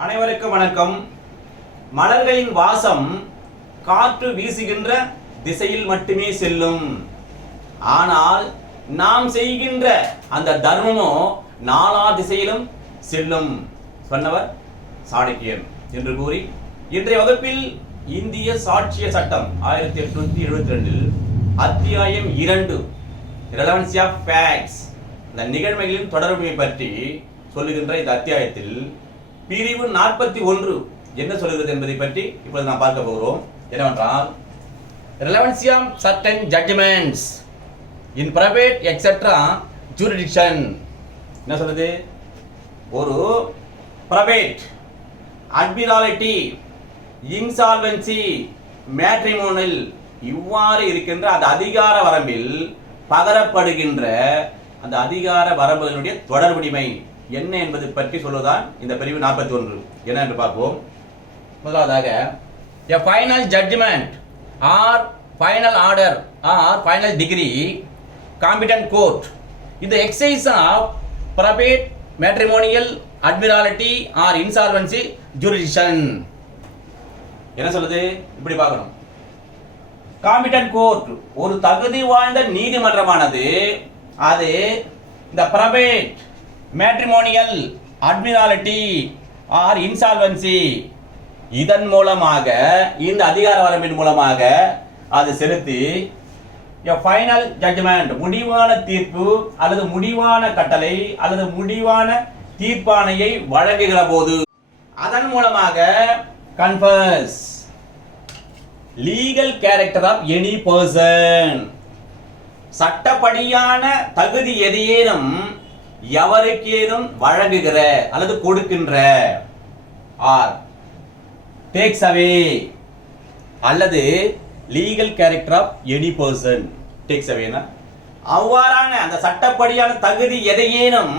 அனைவருக்கும் வணக்கம். மலர்களின் வாசம் காற்று வீசுகின்ற திசையில் மட்டுமே செல்லும். ஆனால் நாம் செய்கின்ற அந்த தர்மமோ நாலா திசையிலும் செல்லும் சொன்னவர் சாணக்கியன் என்று கூறி இன்றைய வகுப்பில் இந்திய சாட்சிய சட்டம் 1872 அத்தியாயம் 2 ரெலவன்சி ஆஃப் ஃபேக்ட்ஸ், இந்த நிகழ்வுகளின் தொடர்பை பற்றி சொல்லுகின்ற இந்த அத்தியாயத்தில் பிரிவு 41 என்ன சொல்கிறது என்பதை பற்றி இப்போது நாம் பார்க்க போகிறோம். என்னவென்றால், relevancy of certain judgments in private etcetera jurisdiction. என்ன சொல்றது? ஒரு பிரைவேட், அட்மிராலிட்டி, இன்சால்வென்சி, மேட்ரிமோனல் இவ்வாறு இருக்கின்ற அந்த அதிகார வரம்பில் பகரப்படுகின்ற அந்த அதிகார வரம்புகளுடைய தொடர்புடைமை என்ன என்பது பற்றி சொல்வதுதான் இந்த பிரிவு 41. என்ன என்று பார்ப்போம். முதலாவதாக, a final judgment or final order or final degree competent court in the exercise of probate, matrimonial, admiralty or insolvency jurisdiction. என்ன சொல்லுது? இப்படி பார்க்கணும். காம்பிடன்ட் கோர்ட் ஒரு தகுதி வாய்ந்த நீதிமன்றமானது அது இந்த private, matrimonial, admiralty or insolvency இதன் மூலமாக, இந்த அதிகார வரம்பின் மூலமாக அது செலுத்தி ஃபைனல் ஜட்ஜ்மெண்ட் முடிவான தீர்ப்பு அல்லது முடிவான கட்டளை அல்லது முடிவான தீர்ப்பாணையை வழங்குகிற போது அதன் மூலமாக confers legal character of any person, சட்டப்படியான தகுதி எதையேனும் எவருக்கேனும் வழங்குகிற அல்லது கொடுக்கின்ற, ஆர் டேக்ஸ் அவே அல்லது legal character of any person takes அவேனா அவ்வாறான அந்த சட்டப்படியான தகுதி எதையேனும்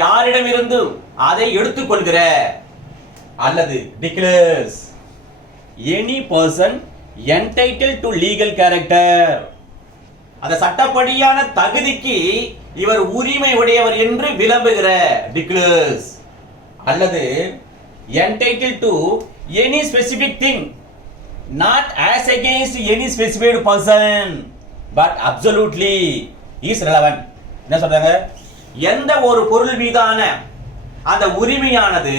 யாரிடமிருந்து அதை எடுத்துக்கொள்கிற அல்லது declares any person entitled to legal character, அந்த சட்டப்படியான தகுதிக்கு இவர் உரிமை உடையவர் என்று விளம்புகிற டிக்ளேர்ஸ், அல்லது entitled to any specific thing not as against any specified person but absolutely is relevant. என்ன சொல்றாங்க? எந்த ஒரு பொருள் மீதான அந்த உரிமையானது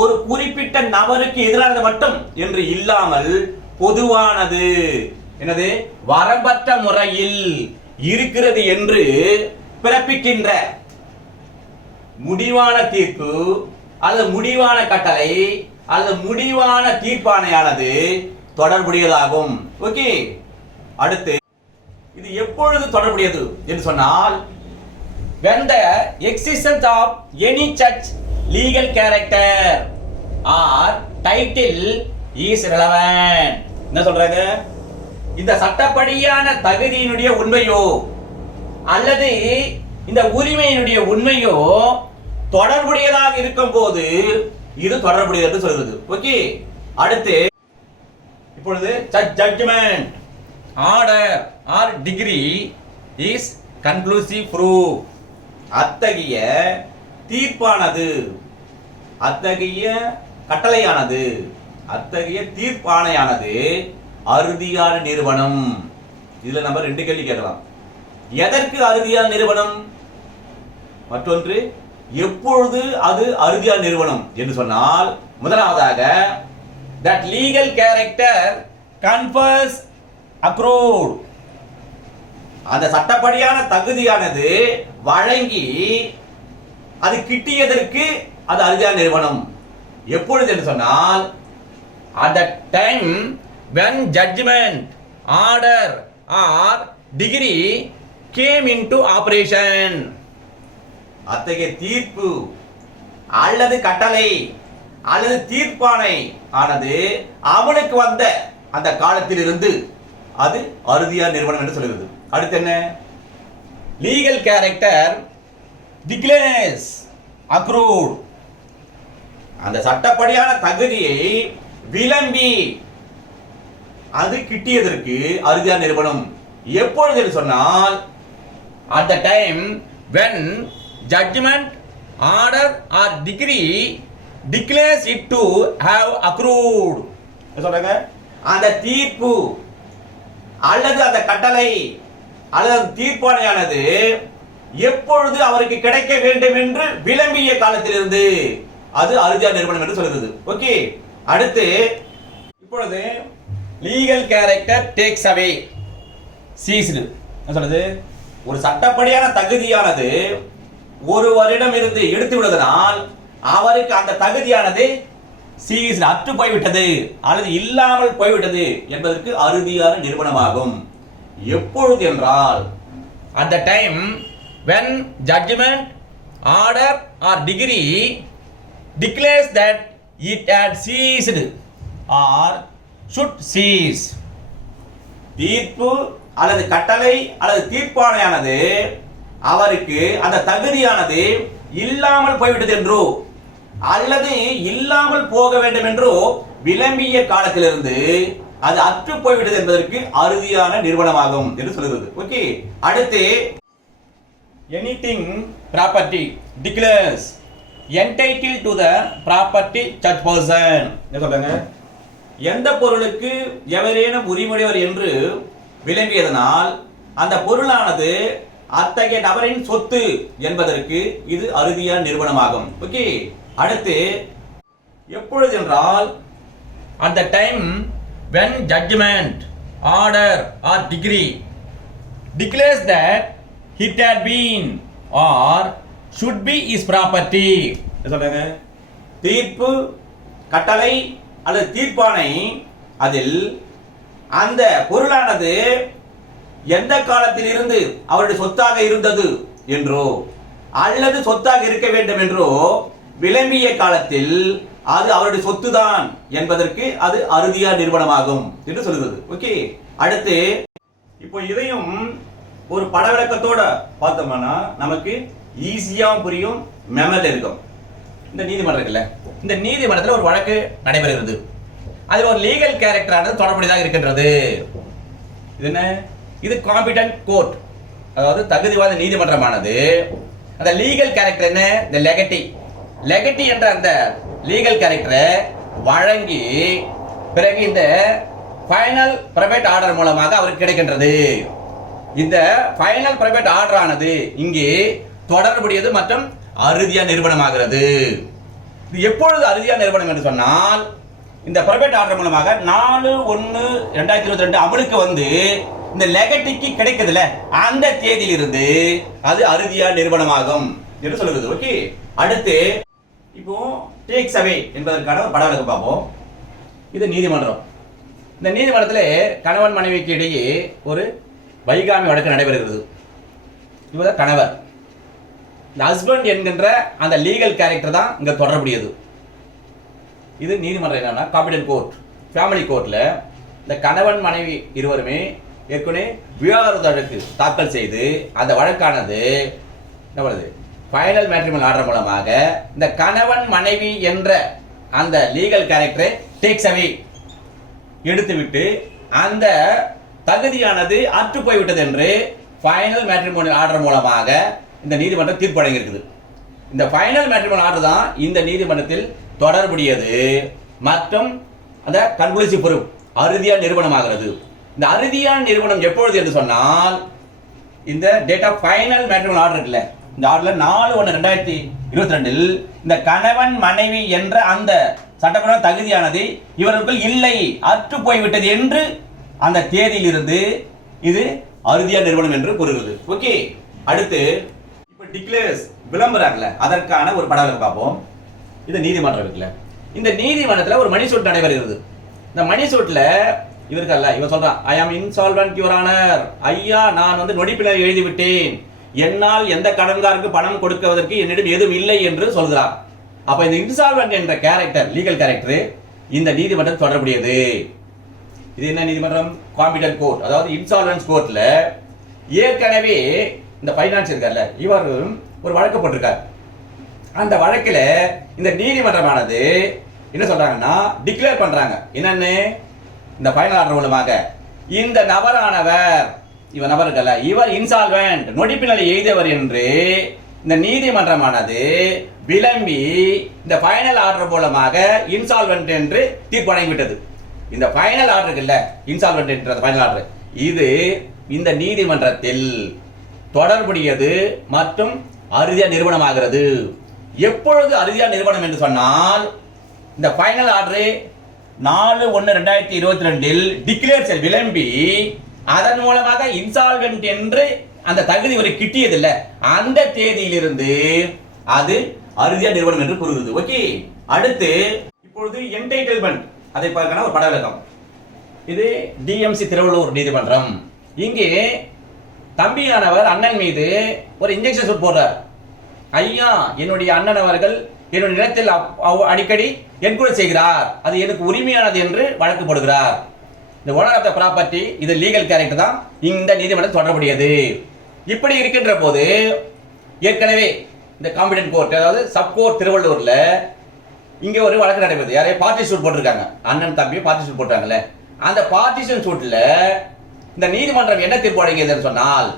ஒரு குறிப்பிட்ட நபருக்கு எதிரானது மட்டும் என்று இல்லாமல் பொதுவானது, என்னது, வரம்பற்ற முறையில் இருக்கிறது என்று பிறப்பிக்கின்ற முடிவான தீர்ப்பு அல்லது முடிவான கட்டளை அல்லது முடிவான தீர்ப்பாணையானது தொடர்புடையதாகும். ஓகே, அடுத்து இது எப்பொழுது தொடர்புடையது என்று சொன்னால், when the existence of any such legal character or title is relevant. என்ன சொல்றாங்க? இந்த சட்டப்படியான தகுதியினுடைய உண்மையோ அல்லது இந்த உரிமையினுடைய உண்மையோ தொடர்புடையதாக இருக்கும் போது இது தொடர்புடையது என்று சொல்கிறது. ஓகே, அடுத்து இப்பொழுது judgment, order or decree is conclusive proof. அத்தகைய தீர்ப்பானது, அத்தகைய கட்டளையானது, அத்தகைய தீர்ப்பாணையானது அறுதியான நிறுவனம். இதுல நம்ம 2 கேள்வி கேட்கலாம். எதற்கு அறுதியான நிறுவனம்? மற்றொன்று, எப்பொழுது அது அறுதியான நிறுவனம் என்று சொன்னால், முதலாவதாக that legal character confers accrued, அந்த சட்டப்படியான தகுதியானது வழங்கி அது கிட்டியதற்கு அது அறுதியான நிறுவனம். எப்பொழுது என்று சொன்னால், at the time when judgment, order or degree came into operation, அத்தகைய தீர்ப்பு அல்லது கட்டளை அல்லது தீர்ப்பாணை ஆனது அவனுக்கு வந்த அந்த காலத்தில் இருந்து அது அறுதியான நிறுவனம் என்று சொல்கிறது. அடுத்து என்ன? லீகல் கேரக்டர் டிக்ளேர்ஸ் அக்ரூட், அந்த சட்டப்படியான தகுதியை விளம்பி அது கிட்டியதற்கு அறுதியான நிறுவனம். எப்பொழுது என்று சொன்னால், at the time when judgment, order or decree declares it to have accrued. சொல்றாங்க அந்த தீர்ப்பு அல்லது அந்த கட்டளை அல்லது தீர்ப்பாணையானது எப்பொழுது அவருக்கு கிடைக்க வேண்டும் என்று விளம்பிய காலத்திலிருந்து அது அறுதியான நிறுவனம் என்று சொல்கிறது. ஓகே, அடுத்து இப்பொழுது legal character takes away seized சொல்றது ஒரு சட்டப்படியான தகுதியானது ஒருவரிடம் இருந்து எடுத்து விடுவதனால் அவருக்கு அந்த தகுதியானது சீஸ் அற்று போய்விட்டது அல்லது இல்லாமல் போய்விட்டது என்பதற்கு அறுதியான நிறுவனமாகும். எப்பொழுது என்றால் at the time when judgment, order or degree declares that it had ceased or should cease. தீர்ப்பு அல்லது கட்டளை அல்லது தீர்ப்பாணையானது அவருக்கு அந்த தகுதியானது இல்லாமல் போய்விட்டது என்றோ அல்லது இல்லாமல் போக வேண்டும் என்றோ விளம்பிய காலத்திலிருந்து அது அற்று போய்விட்டது என்பதற்கு அறுதியான நிறுவனமாகும் என்று சொல்கிறது. ஓகே, அடுத்து anything property declares entitled to the property such person. என்ன சொல்றாங்க? எந்த பொருளுக்கு எவரேனும் உரிமையுடையவர் என்று விளம்பியதனால் அந்த பொருளானது அத்தகைய நபரின் சொத்து என்பதற்கு இது அறுதியான நிறுவனமாகும். ஓகே, அடுத்து எப்பொழுது என்றால் at the time when judgment, order or degree declares that it had been or should be his property. சொல்றாங்க தீர்ப்பு கட்டளை அல்லது தீர்ப்பாணை அதில் அந்த பொருளானது எந்த காலத்தில் இருந்து அவருடைய சொத்தாக இருந்தது என்றோ அல்லது சொத்தாக இருக்க வேண்டும் என்றோ விளம்பிய காலத்தில் அது அவருடைய சொத்துதான் என்பதற்கு அது அறுதியா நிறுவனமாகும் என்று சொல்கிறது. ஓகே, அடுத்து இப்போ இதையும் ஒரு பட விளக்கத்தோட பார்த்தோம்னா நமக்கு ஈஸியாகவும் புரியும், மெமரியில் இருக்கும். இந்த நீதிமன்றம் இருக்குல்ல, இந்த நீதிமன்றத்தில் ஒரு வழக்கு நடைபெறுகிறது. அது ஒரு லீகல் கேரக்டரானது தொடர்புடையதாக இருக்கின்றது. இது என்ன? இது காம்பிடன்ட் கோர்ட், அதாவது தகுதிவாத நீதிமன்றமானது அந்த லீகல் கேரக்டர் என்ன? இந்த லெகட்டி என்ற அந்த லீகல் கேரக்டரை வழங்கி பிறகு இந்த ஃபைனல் பிரைவேட் ஆர்டர் மூலமாக அவருக்கு கிடைக்கின்றது. இந்த ஃபைனல் பிரைவேட் ஆர்டர் ஆனது இங்கே தொடர்புடையது மற்றும் அறுதியா நிறுவனமாகிறது. இது எப்பொழுது அறுதியா நிறுவனம் என்று சொன்னால் இந்த பிரைவேட் ஆர்டர் மூலமாக 4/1/2022 அமலுக்கு வந்து இந்த லெகட்டிக்கு கிடைக்குதுல அந்த தேதியிலிருந்து அது அறுதியா நிறுவனமாகும் என்று சொல்கிறது. ஓகே, அடுத்து இப்போ டேக்ஸ் அவே என்பதற்கான பட விளக்கம் பார்ப்போம். இது நீதிமன்றம். இந்த நீதிமன்றத்தில் கணவன் மனைவிக்கு இடையே ஒரு வைகாமி வழக்கு நடைபெறுகிறது. இவர் கணவர், இந்த ஹஸ்பண்ட் என்கின்ற அந்த லீகல் கேரக்டர் தான் இங்க தொடர்புடையது. இது நீதிமன்றம் என்னன்னா காம்பிடன்ட் கோர்ட், ஃபேமிலி கோர்ட்ல இந்த கணவன் மனைவி இருவருமே ஏற்கனவே விவாகர வழக்கு தாக்கல் செய்து அந்த வழக்கானது என்ன பண்ணுது? ஃபைனல் மேட்ரிமோனியல் ஆர்டர் மூலமாக இந்த கணவன் மனைவி என்ற அந்த லீகல் கேரக்டரை டேக்ஸ் அவே எடுத்துவிட்டு அந்த தகுதியானது அற்று போய்விட்டது என்று ஃபைனல் மேட்ரிமோனியல் ஆர்டர் மூலமாக இந்த நீதிமன்றம் தீர்ப்பு வழங்கியிருக்குது. இந்த ஃபைனல் மேட்ரிமோனியல் ஆர்டர் தான் இந்த நீதிமன்றத்தில் தொடர்புடையது மற்றும் அந்த கன்க்ளூசிவ் ப்ரூஃப் அறுதியான நிறுவனமாகிறது. இந்த அறுதியான நிறுவனம் எப்பொழுது என்று சொன்னால் இந்த date of final matrimonial order இருக்குல்ல, இந்த ஆர்டர்ல 4/1/2022 இந்த கணவன் மனைவி என்ற அந்த சட்டப்பூர்வ தகுதியானது இவர்களுக்குள் இல்லை, அற்று போய்விட்டது என்று அந்த தேதியிலிருந்து இது அறுதியா நிறுவனம் என்று கூறுகிறது. ஓகே, அடுத்து இப்ப டிக்ளேர்ஸ் விளம்பரங்கள்ல அதற்கான ஒரு படம் பார்ப்போம். இது நீதிமன்றம் இருக்குல்ல, இந்த நீதிமன்றத்தில் ஒரு மணி சூட் நடைபெறுகிறது. இந்த மணி சூட்ல இவருக்கல்ல இவன் சொல்றான், ஐ ஆம் இன்சால்வென்ட் யுவர் ஆனர், ஐயா நான் வந்து நொடிப்பினர் எழுதிவிட்டேன், என்னால் எந்த கடன்காருக்கு பணம் கொடுக்குவதற்கு என்னிடம் எதுவும் இல்லை என்று சொல்கிறார். அப்ப இந்த இன்சால்வென்ட் என்ற கேரக்டர் லீகல் கேரக்டர் இந்த நீதிமன்றம் தொடர்புடையது. இது என்ன நீதிமன்றம்? காம்பிடன்ட் கோர்ட், அதாவது இன்சால்வென்ஸ் கோர்ட்ல ஏற்கனவே இந்த ஃபைனான்ஸ் இருக்கார்ல இவர் ஒரு வழக்கு போட்டிருக்கார். அந்த வழக்கில் இந்த நீதிமன்றமானது என்ன சொல்றாங்கன்னா டிக்ளேர் பண்றாங்க, என்னன்னு இந்த ஃபைனல் ஆர்டர் மூலமாக இந்த நபரானவர் இவர் நபர் இருக்கல இவர் இன்சால்வென்ட் நொடிப்பினலை எய்தவர் என்று இந்த நீதிமன்றமானது விளம்பி இந்த ஃபைனல் ஆர்டர் மூலமாக இன்சால்வென்ட் என்று தீர்ப்பு வழங்கிவிட்டது. இந்த ஃபைனல் ஆர்டர் இருக்குல்ல, இன்சால்வென்ட் என்ற ஃபைனல் ஆர்டர், இது இந்த நீதிமன்றத்தில் தொடர்புடையது மற்றும் அறுதியா நிறுவனமாகிறது. எப்பொழுது அறுதியா நிறுவனம் என்று சொன்னால், இந்த ஃபைனல் ஆர்டர் 4/1/2022 டிக்ளேர் விளம்பி அதன் மூலமாக இன்சால்வென்ட் என்று அந்த தகுதி ஒரு கிட்டியதில்லை, அந்த தேதியிலிருந்து அது அறுதியா நிறுவனம் என்று கூறுகிறது. ஓகே, அடுத்து இப்பொழுது என்டைட்டில்மென்ட் அதை பார்க்கணும் ஒரு பட விளக்கம். இது டிஎம்சி திருவள்ளூர் நீதிமன்றம். இங்கே தம்பியானவர் அண்ணன் மீது ஒரு இன்ஜெக்ஷன் சூட் போடுறார். ஐயா, என்னுடைய அண்ணன் அவர்கள் என்னுடைய நிலத்தில் அடிக்கடி என்கொலை செய்கிறார், அது எனக்கு உரிமையானது என்று வழக்கு போடுகிறார். இந்த ஓனர் ஆஃப் த ப்ராப்பர்ட்டி, இது லீகல் கேரக்டர் தான் இந்த நீதிமன்றம் தொடர்புடையது. இப்படி இருக்கின்ற போது ஏற்கனவே இந்த காம்பிடன்ட் கோர்ட், அதாவது சப்கோர்ட் திருவள்ளூர்ல இங்க ஒரு வழக்கு நடைபெறுது. யாரையும் பார்ட்டிஷன் போட்டிருக்காங்க, அண்ணன் தம்பி பார்ட்டிஷன் போட்டாங்கல்ல, அந்த பார்ட்டிஷன் சூட்ல இந்த நீதிமன்றம் என்ன தீர்ப்பு வழங்கியதுன்னு சொன்னால்,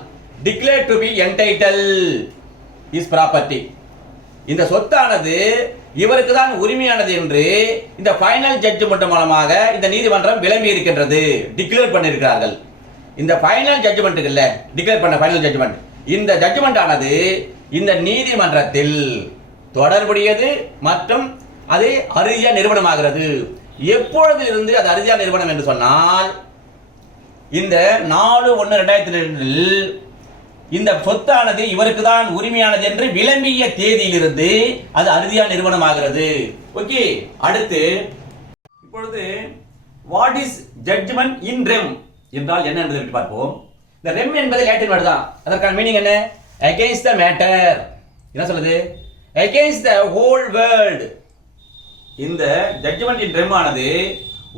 declare to be entitle is property, இந்த சொத்தானது இவருக்கு தான் உரிமையானது என்று இந்த ஃபைனல் ஜட்ஜ்மெண்ட் மூலமாக இந்த நீதிமன்றம் விளம்பி இருக்கின்றது, டிக்ளேர் பண்ணியிருக்கிறார்கள். இந்த ஃபைனல் ஜட்ஜ்மெண்ட் இல்ல, டிக்ளேர் பண்ண ஃபைனல் ஜட்ஜ்மெண்ட், இந்த ஜட்ஜ்மெண்ட் ஆனது இந்த நீதிமன்றத்தில் தொடர்புடையது மற்றும் அது அறுதியா நிறுவனமாகிறது. எப்பொழுதிலிருந்து அது அறுதியா நிறுவனம் என்று சொன்னால், இந்த 4/1/2022 இந்த சொத்தானது இவருக்கு தான் உரிமையானது என்று விளம்பிய தேதியிலிருந்து அது அறுதியா நிறுவனமாகிறது. ஓகே, அடுத்து இப்பொழுது what is judgment in rem என்றால் என்ன என்பதை பற்றி பார்ப்போம். இந்த ரெம் என்பது லாட்டின் வேர்ட் தான். அதற்கான மீனிங் என்ன? against the matter. என்ன சொல்லுது? against the whole world. இந்த ஜட்ஜ்மெண்ட் இன் ரெம் ஆனது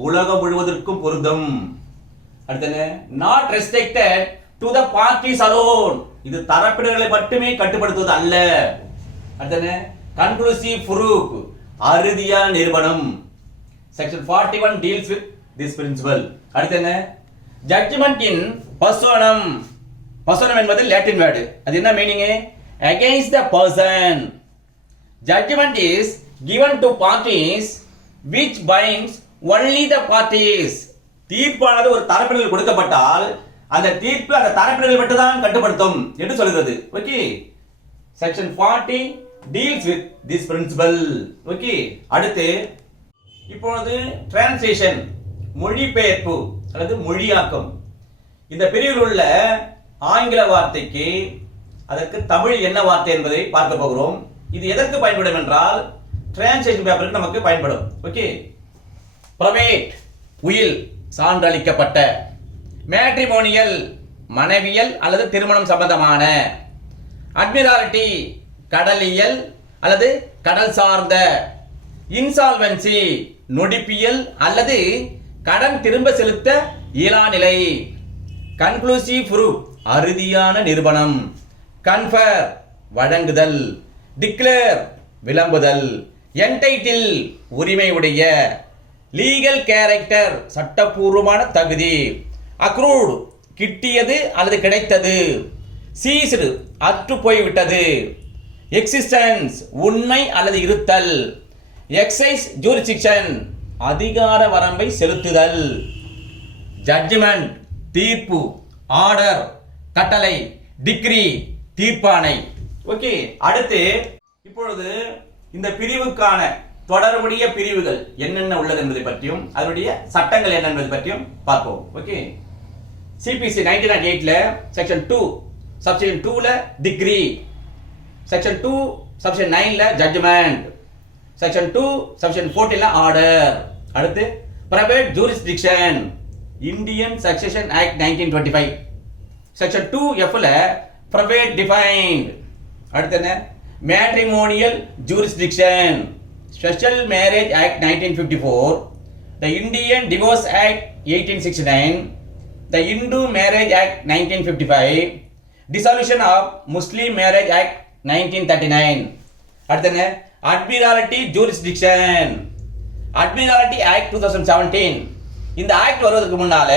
உலகம் முழுவதற்கும் பொருந்தும். அடுத்து என்ன? not restricted to the parties alone. இது தரப்பினர்களை மட்டுமே கட்டுப்படுத்துவது அல்ல. அடுத்து என்ன? conclusive proof. அறுதியான நிறுவனம். section 41 deals with this principle. அடுத்து என்ன? judgment in personam. personam என்பது லாட்டின் வேர்ட். அது என்ன meaning? against the person. judgment is given to parties which binds only the parties. தீர்ப்பானது ஒரு தரப்பினருக்கு கொடுக்கப்பட்டால் அந்த தீர்ப்பு அந்த தரப்பினர்கள் மட்டும் தான் கட்டுப்படுத்தும் என்று சொல்கிறது. Okay, section 40 deals with this principle. Okay, அடுத்து இப்பொழுது டிரான்ஸ்லேஷன், மொழிபெயர்ப்பு அல்லது மொழியாக்கம். இந்த பிரிவில் உள்ள ஆங்கில வார்த்தைக்கு அதற்கு தமிழ் என்ன வார்த்தை என்பதை பார்க்க போகிறோம். இது எதற்கு பயன்படும் என்றால் டிரான்ஸ்லேஷன் பேப்பருக்கு நமக்கு பயன்படும். ஓகே, பிரைவேட் உயில் சான்றளிக்கப்பட்ட, மேட்ரிமோனியல் மனைவியல் அல்லது திருமணம் சம்பந்தமான, அட்மிராலிட்டி கடலியல் அல்லது கடல் சார்ந்த, இன்சால்வென்சி நொடிப்பியல் அல்லது கடன் திரும்ப செலுத்த இயலா நிலை, கன்க்ளூசிவ் ப்ரூஃப் அறுதியான நிறுவனம், கன்ஃபர் வழங்குதல், டிக்ளேர் விளம்புதல், என்டைட்டில் உரிமை உடைய, லீகல் கேரக்டர் சட்டபூர்வமான தகுதி, அக்ரூட் கிட்டியது அல்லது கிடைத்தது, சீஸ்டு அற்று போய்விட்டது, எக்ஸிஸ்டன்ஸ் உண்மை அல்லது இருத்தல், எக்ஸைஸ் ஜூரிஸ்டிக்ஷன் அதிகார வரம்பை செலுத்துதல், ஜட்ஜ்மெண்ட் தீர்ப்பு, ஆர்டர் கட்டளை, டிக்ரி தீர்ப்பாணை. ஓகே, அடுத்து இப்பொழுது இந்த பிரிவுக்கான தொடர்புடைய பிரிவுகள் என்னென்ன உள்ளது என்பதை பற்றியும் அதனுடைய சட்டங்கள் என்ன என்பதை பற்றியும் பார்ப்போம். ஓகே, சிபிசி 1908ல செக்ஷன் 2 சப்செக்ஷன் 2ல டிக்ரி, செக்ஷன் 2 சப்செக்ஷன் 9ல ஜட்ஜ்மெண்ட், செக்ஷன் 2 சப்செக்ஷன் 14ல ஆர்டர். அடுத்து private jurisdiction, Indian Succession Act 1925 section 2Fல பிரைவேட் டிஃபைன்ட். அடுத்து என்ன? Matrimonial jurisdiction, Special Marriage Act 1954, the Indian Divorce Act 1869, the Hindu Marriage Act 1955, Dissolution of Muslim Marriage Act 1939. அடுத்து என்ன? Admiralty jurisdiction, Admiralty Act 2017. இந்த act வருவதற்கு முன்னால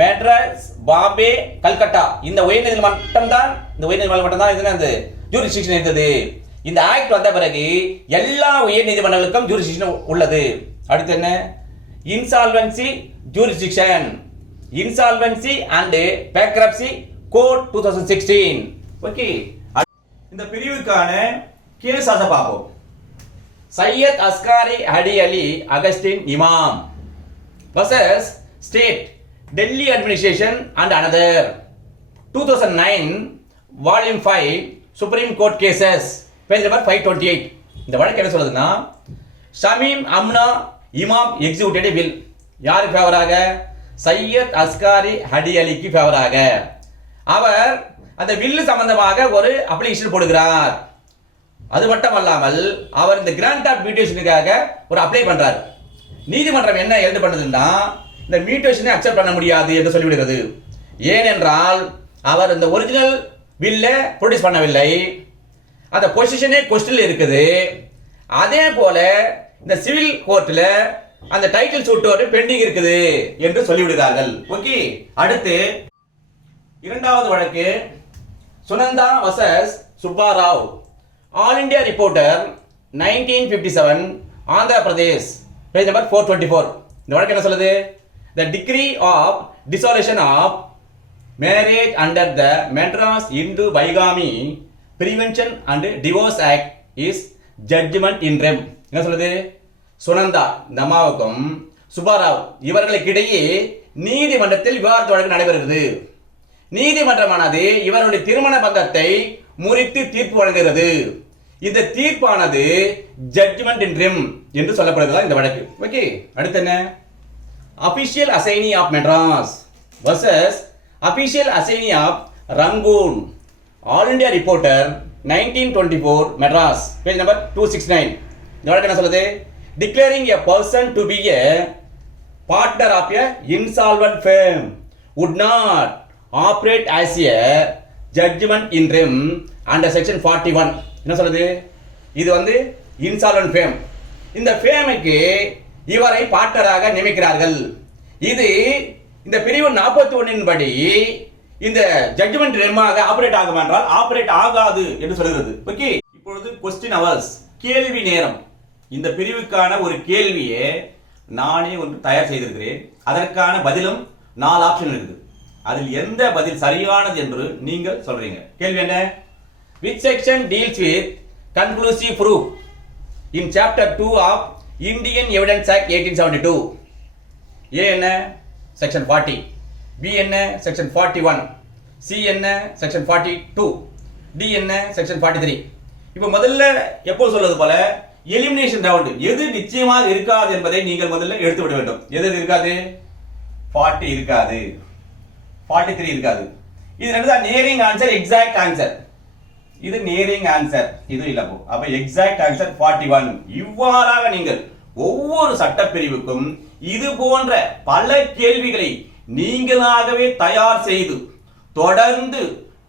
மெட்ராஸ், பாம்பே, கல்கட்டா இந்த உயர்நீதிமன்றம் தான், இந்த உயர்நீதிமன்றம் தான் இது ஜூரிஸ்டிக்ஷன் இருந்தது. இந்த ஆக்ட் வந்த பிறகு எல்லா உயர் நீதிமன்றங்களுக்கும் ஜூரிஸ்டிக்ஷன் உள்ளது. அடுத்து என்ன? Insolvency jurisdiction, insolvency and bankruptcy code 2016. Okay, இந்த பிரிவுக்கான கேஸ் ஆசை பார்ப்போம். Syed Askari Hadi Ali Augustine Imam vs state Delhi administration and another 2009 volume 5 Supreme Court cases page number 528. இந்த வழக்கு என்ன சொல்லுதுன்னா, ஷமீம் அம்னா இமாம் எக்ஸிக்யூட்டட் வில் யாருக்கு ஃபேவராக? சையத் அஸ்காரி ஹடி அலிக்கு ஃபேவராக. அவர் அந்த வில்லு சம்பந்தமாக ஒரு அப்ளிகேஷன் போடுகிறார். அது மட்டுமல்லாமல் அவர் இந்த கிராண்ட் ஆஃப் மியூட்டேஷனுக்காக ஒரு அப்ளை பண்றார். நீதிமன்றம் என்ன எழுது பண்ணதுன்னா, இந்த மியூட்டேஷனை அக்செப்ட் பண்ண முடியாது என்று சொல்லிவிடுகிறது. ஏனென்றால் அவர் இந்த ஒரிஜினல் வில்ல ப்ரொடியூஸ் பண்ணவில்லை, அந்த பொசிஷனே கொஸ்டின்ல இருக்குது. அதே போல இந்த சிவில் கோர்ட்ல அந்த டைட்டில் சூட் பெண்டிங் இருக்குது என்று சொல்லிவிடுகிறார்கள். ஓகே, அடுத்து இரண்டாவது வழக்கு Sunanda versus Subbarao, all India reporter 1957 Andhra Pradesh page number 424. இந்த வழக்கு என்ன சொல்லுது? The decree of dissolution of marriage under the Madras Hindu Bigamy Prevention and Divorce Act is judgment in rem. என்ன சொல்லுது? சுனந்தா இந்த அம்மாவுக்கும் சுப்பாராவ் இவர்களுக்கிடையே நீதிமன்றத்தில் விவாத வழக்கு நடைபெறுகிறது. நீதிமன்றமானது இவருடைய திருமண பந்தத்தை முறித்து தீர்ப்பு வழங்குகிறது. இந்த தீர்ப்பானது ஜட்ஜ்மெண்ட் இன் ரெம் என்று சொல்லப்படுகிறது இந்த வழக்கு. ஓகே, அடுத்து என்ன? Official assignee of Madras versus official assignee of Rangoon, all India reporter 1924 Madras page number 269. இந்த வழக்கு என்ன சொல்லுது? Declaring a person to be a partner of a insolvent firm would not operate as a judgment in rem under section 41. என்ன சொல்லுது? இது வந்து இன்சால்வன்ட் fame. இந்த ஃபேமுக்கு இவரை பார்ட்னராக நியமிக்கிறார்கள். இது இந்த பிரிவு 41 படி இந்த ஜட்ஜ்மெண்ட் ரெம்மாக ஆபரேட் ஆகும் என்றால் ஆபரேட் ஆகாது என்று சொல்கிறது. ஓகே, இப்பொழுது கொஸ்டின் அவர்ஸ், கேள்வி நேரம். இந்த பிரிவுக்கான ஒரு கேள்வியை நானே ஒன்று தயார் செய்திருக்கிறேன். அதற்கான பதிலும் 4 ஆப்ஷன் இருக்குது. அதில் எந்த பதில் சரியானது என்று நீங்கள் சொல்றீங்க. கேள்வி என்ன? Which section deals with conclusive proof in chapter 2 of Indian Evidence Act 1872? A என்ன? section 40. B என்ன? section 41. C என்ன? section 42. D என்ன? section 43. இப்போ முதல்ல எப்போ சொல்வது போல எலிமினேஷன் ரவுண்ட் எது நிச்சயமாக இருக்காது என்பதை நீங்கள் முதல்ல எடுத்து விட வேண்டும். எது இருக்காது? 40 இருக்காது, 43 இருக்காது. இது ரெண்டு தான் நேரிங் ஆன்சர், எக்ஸாக்ட் ஆன்சர். இது நேரிங் ஆன்சர், இது இல்ல. அப்ப எக்ஸாக்ட் ஆன்சர் 41. இவ்வாறாக நீங்கள் ஒவ்வொரு சட்டப்பிரிவுக்கும் இது போன்ற பல கேள்விகளை நீங்களாகவே தயார் செய்து தொடர்ந்து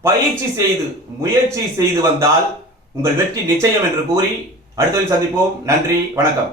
பயிற்சி செய்து முயற்சி செய்து வந்தால் உங்கள் வெற்றி நிச்சயம் என்று கூறி அடுத்த சந்திப்போம். நன்றி, வணக்கம்.